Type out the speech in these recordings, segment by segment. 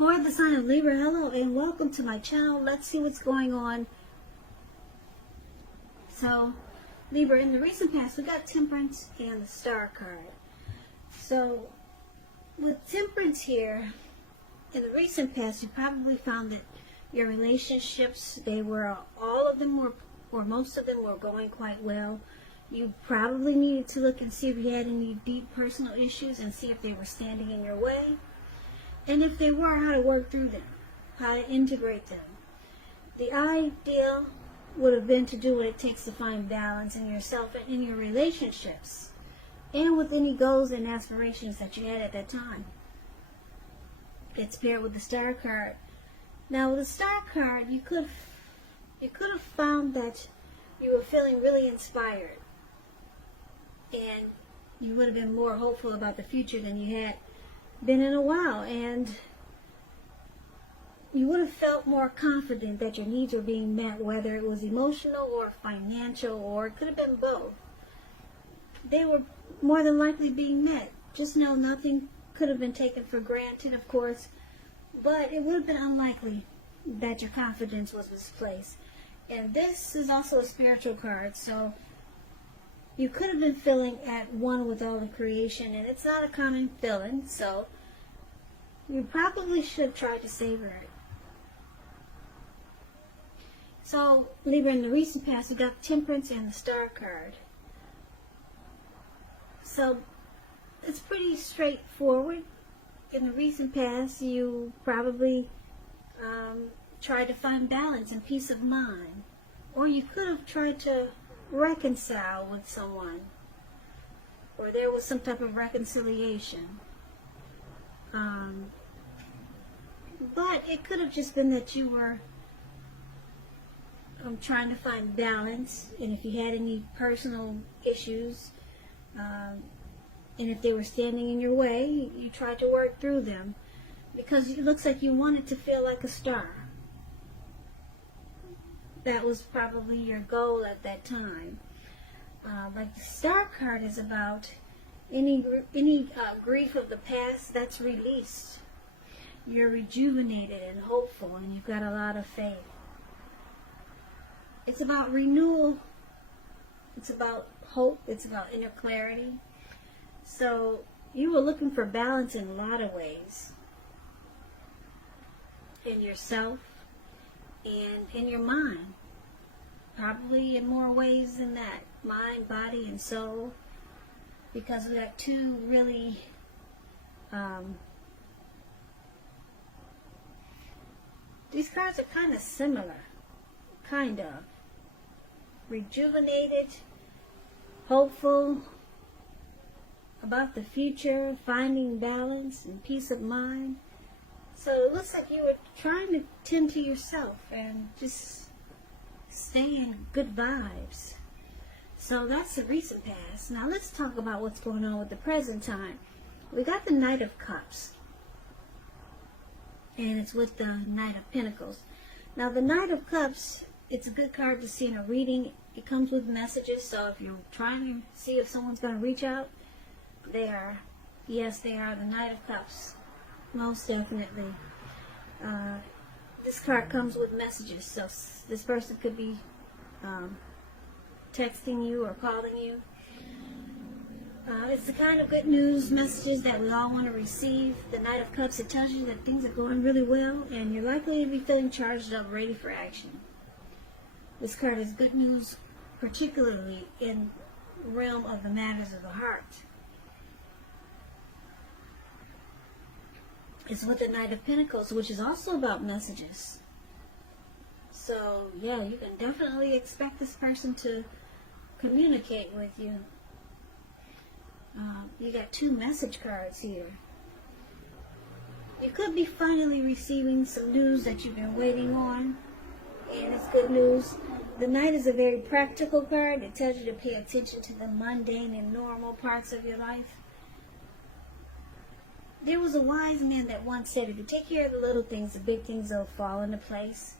For the sign of Libra, hello and welcome to my channel. Let's see what's going on. So, Libra, in the recent past, we got Temperance and the Star card. So, with Temperance here, in the recent past, you probably found that your relationships, all of them were, or most of them were going quite well. You probably needed to look and see if you had any deep personal issues and see if they were standing in your way. And if they were, how to work through them, how to integrate them. The ideal would have been to do what it takes to find balance in yourself and in your relationships, and with any goals and aspirations that you had at that time. It's paired with the Star card. Now, with the Star card, you could have found that you were feeling really inspired, and you would have been more hopeful about the future than you had been in a while, and you would have felt more confident that your needs were being met, whether it was emotional or financial, or it could have been both. They were more than likely being met. Just know nothing could have been taken for granted, of course, but it would have been unlikely that your confidence was misplaced. And this is also a spiritual card, so you could have been feeling at one with all of creation, and it's not a common feeling, so you probably should try to savor it. So, Libra, in the recent past, we got Temperance and the Star card. So, it's pretty straightforward. In the recent past, you probably tried to find balance and peace of mind. Or you could have tried to reconcile with someone, or there was some type of reconciliation, but it could have just been that you were trying to find balance, and if you had any personal issues, and if they were standing in your way, you tried to work through them, because it looks like you wanted to feel like a star. That was probably your goal at that time. Like the Star card is about any grief of the past that's released. You're rejuvenated and hopeful, and you've got a lot of faith. It's about renewal. It's about hope. It's about inner clarity. So you were looking for balance in a lot of ways. In yourself, and in your mind, probably in more ways than that, mind, body, and soul, because we got two really these cards are kind of similar, kind of rejuvenated, hopeful about the future, finding balance and peace of mind. So it looks like you were trying to tend to yourself and just stay in good vibes. So that's the recent past. Now let's talk about what's going on with the present time. We got the Knight of Cups, and it's with the Knight of Pentacles. Now the Knight of Cups, it's a good card to see in a reading. It comes with messages, so if you're trying to see if someone's going to reach out, they are. Yes, they are the Knight of Cups. Most definitely. This card comes with messages, so this person could be texting you or calling you. It's the kind of good news messages that we all want to receive. The Knight of Cups, it tells you that things are going really well, and you're likely to be feeling charged up, ready for action. This card is good news, particularly in the realm of the matters of the heart. It's with the Knight of Pentacles, which is also about messages. So, yeah, you can definitely expect this person to communicate with you. You got two message cards here. You could be finally receiving some news that you've been waiting on, and it's good news. The Knight is a very practical card. It tells you to pay attention to the mundane and normal parts of your life. There was a wise man that once said, if you take care of the little things, the big things will fall into place.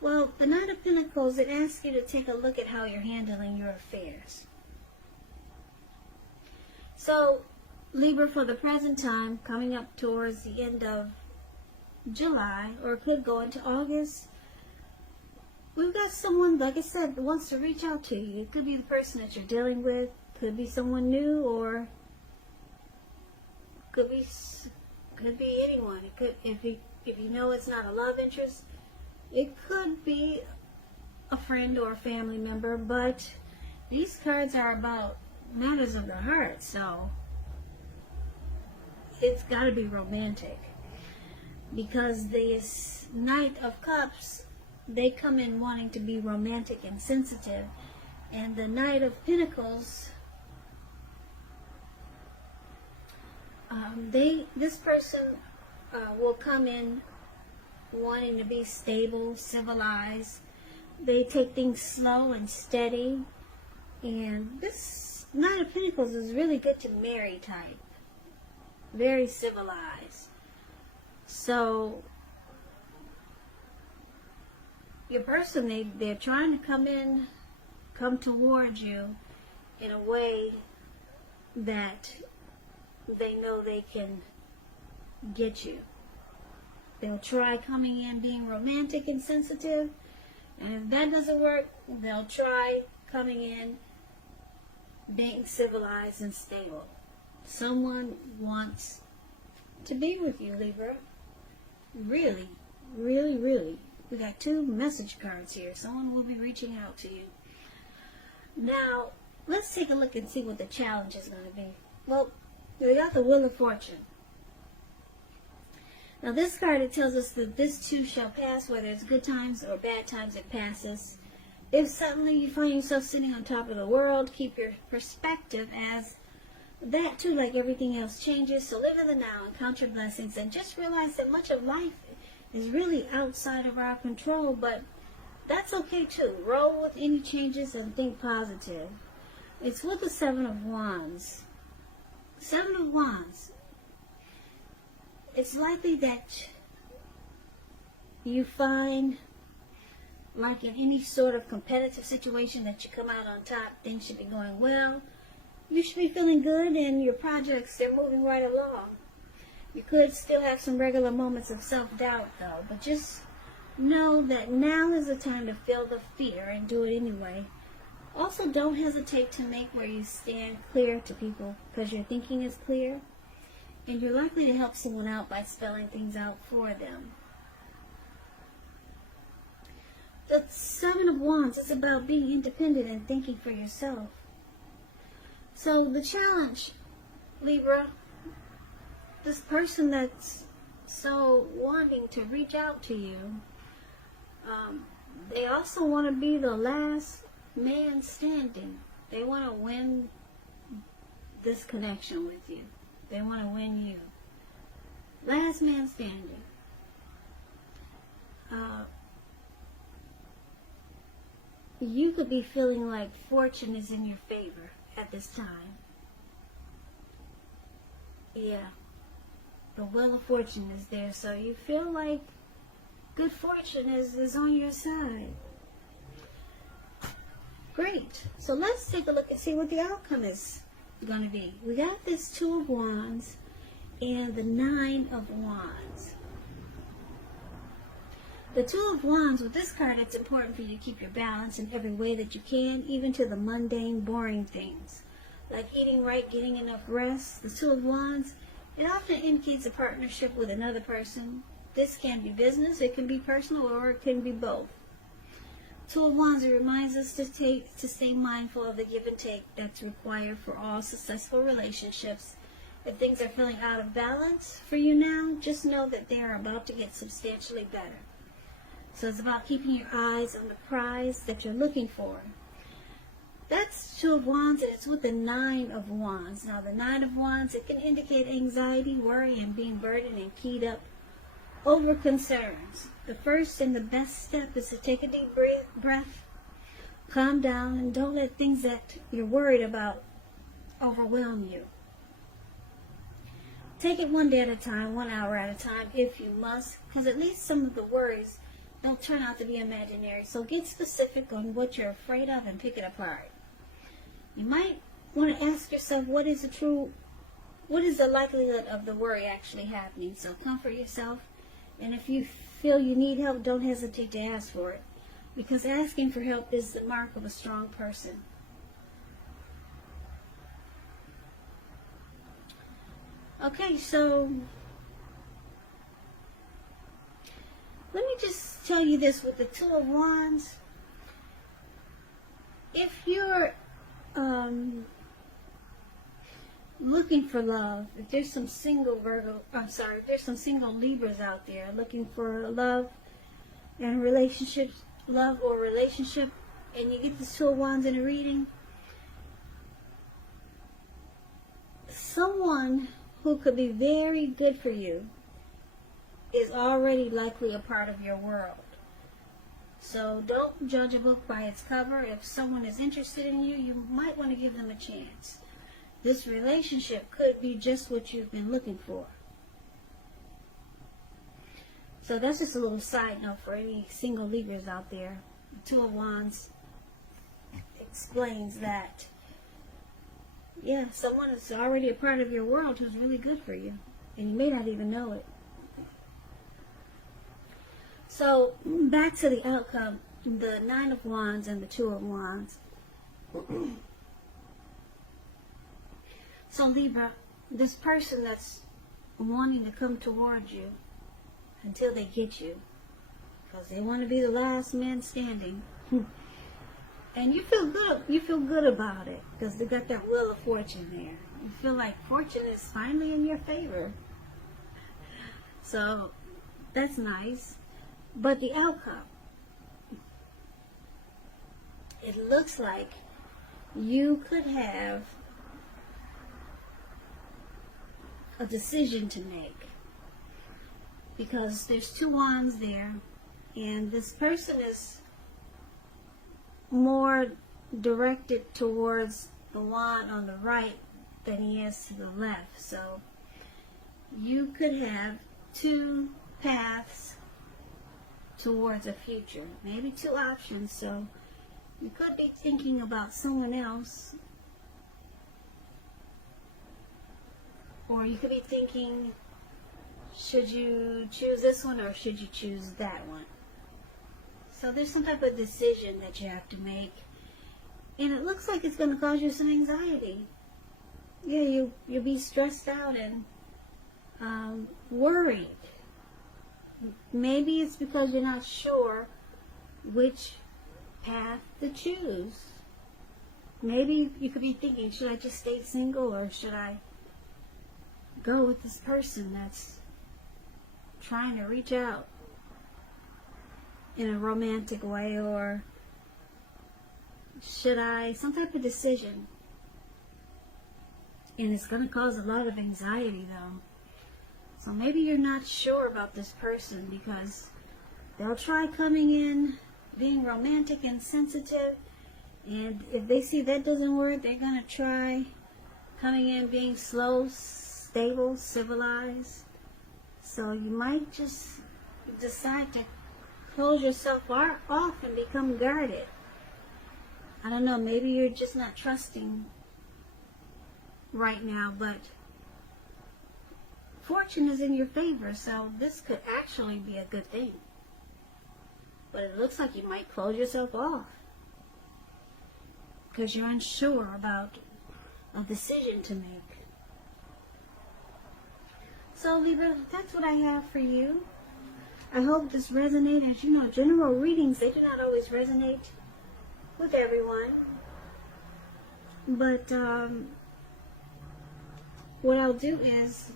Well, the Knight of Pentacles, it asks you to take a look at how you're handling your affairs. So, Libra, for the present time, coming up towards the end of July, or it could go into August. We've got someone, like I said, wants to reach out to you. It could be the person that you're dealing with, could be someone new, or could be anyone. It could, if you know it's not a love interest, it could be a friend or a family member. But these cards are about matters of the heart, so it's got to be romantic, because this Knight of Cups, they come in wanting to be romantic and sensitive, and the Knight of Pentacles, this person will come in wanting to be stable, civilized. They take things slow and steady, and this Knight of Pentacles is really good to marry type, very civilized. So your person, they're trying to come towards you in a way that they know they can get you. They'll try coming in being romantic and sensitive, and if that doesn't work, they'll try coming in being civilized and stable. Someone wants to be with you, Libra. Really, really, really. We got 2 message cards here. Someone will be reaching out to you. Now, let's take a look and see what the challenge is going to be. Well, we got the Wheel of Fortune. Now, this card, it tells us that this too shall pass, whether it's good times or bad times, it passes. If suddenly you find yourself sitting on top of the world, keep your perspective as that too, like everything else, changes. So live in the now and count your blessings, and just realize that much of life is really outside of our control, but that's okay too. Roll with any changes and think positive. It's with the 7 of Wands. 7 of Wands. It's likely that you find, like in any sort of competitive situation, that you come out on top. Things should be going well. You should be feeling good, and your projects, they're moving right along. You could still have some regular moments of self-doubt, though, but just know that now is the time to feel the fear and do it anyway. Also, don't hesitate to make where you stand clear to people, because your thinking is clear, and you're likely to help someone out by spelling things out for them. The 7 of Wands is about being independent and thinking for yourself. So the challenge, Libra, this person that's so wanting to reach out to you, they also want to be the last man standing. They want to win this connection with you. They want to win you. Last man standing. You could be feeling like fortune is in your favor at this time. Yeah. The Wheel of Fortune is there, so you feel like good fortune is on your side. Great. So let's take a look and see what the outcome is going to be. We got this 2 of Wands and the 9 of Wands. The 2 of Wands, with this card, it's important for you to keep your balance in every way that you can, even to the mundane, boring things, like eating right, getting enough rest. The 2 of Wands, it often indicates a partnership with another person. This can be business, it can be personal, or it can be both. 2 of Wands, it reminds us to stay mindful of the give and take that's required for all successful relationships. If things are feeling out of balance for you now, just know that they are about to get substantially better. So it's about keeping your eyes on the prize that you're looking for. That's 2 of Wands, and it's with the 9 of Wands. Now, the 9 of Wands, it can indicate anxiety, worry, and being burdened and keyed up over concerns. The first and the best step is to take a deep breath, calm down, and don't let things that you're worried about overwhelm you. Take it one day at a time, 1 hour at a time, if you must, because at least some of the worries don't turn out to be imaginary. So get specific on what you're afraid of and pick it apart. You might want to ask yourself, what is the likelihood of the worry actually happening? So comfort yourself And if you feel you need help, don't hesitate to ask for it, because asking for help is the mark of a strong person. Okay, so let me just tell you this with the Two of Wands. If you're looking for love, if there's some single if there's some single Libras out there looking for love and relationships, love or relationship, and you get the Two of Wands in a reading, someone who could be very good for you is already likely a part of your world. So don't judge a book by its cover. If someone is interested in you, you might want to give them a chance. This relationship could be just what you've been looking for. So that's just a little side note for any single Libras out there. The Two of Wands explains that. Yeah, someone is already a part of your world who's really good for you, and you may not even know it. So, back to the outcome, the Nine of Wands and the Two of Wands. So, Libra, this person that's wanting to come towards you until they get you, because they want to be the last man standing. And you feel good about it, because they got that Wheel of Fortune there. You feel like fortune is finally in your favor. So, that's nice. But the outcome, it looks like you could have a decision to make, because there's two wands there, and this person is more directed towards the wand on the right than he is to the left. So you could have two paths towards a future, maybe two options. So you could be thinking about someone else, or you could be thinking, should you choose this one or should you choose that one? So there's some type of decision that you have to make, and it looks like it's going to cause you some anxiety. Yeah, you'll be stressed out and worried. Maybe it's because you're not sure which path to choose. Maybe you could be thinking, should I just stay single, or should I go with this person that's trying to reach out in a romantic way, or should I, some type of decision. And it's going to cause a lot of anxiety though. So maybe you're not sure about this person, because they'll try coming in being romantic and sensitive, and if they see that doesn't work, they're going to try coming in being slow, stable, civilized. So you might just decide to close yourself off and become guarded. I don't know, maybe you're just not trusting right now, but fortune is in your favor, so this could actually be a good thing. But it looks like you might close yourself off because you're unsure about a decision to make. So Libra, that's what I have for you. I hope this resonates. As you know, general readings, they do not always resonate with everyone. But what I'll do is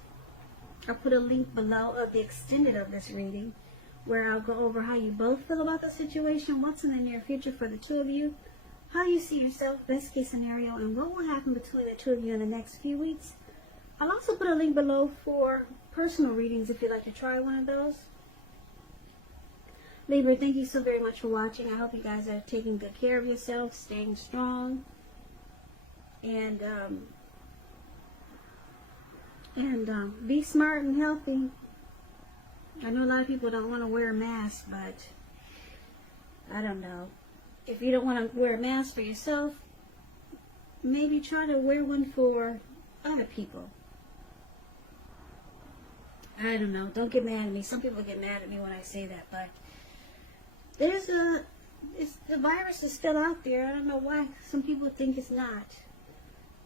I'll put a link below of the extended of this reading, where I'll go over how you both feel about the situation, what's in the near future for the two of you, how you see yourself, best case scenario, and what will happen between the two of you in the next few weeks. I'll also put a link below for personal readings if you'd like to try one of those. Libra, thank you so very much for watching. I hope you guys are taking good care of yourself, staying strong, and be smart and healthy. I know a lot of people don't want to wear a mask, but I don't know. If you don't want to wear a mask for yourself, maybe try to wear one for other people. I don't know. Don't get mad at me. Some people get mad at me when I say that, but the virus is still out there. I don't know why some people think it's not.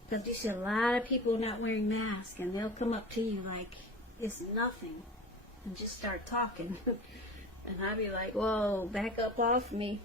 Because you see a lot of people not wearing masks, and they'll come up to you like it's nothing and just start talking. And I'll be like, whoa, back up off me.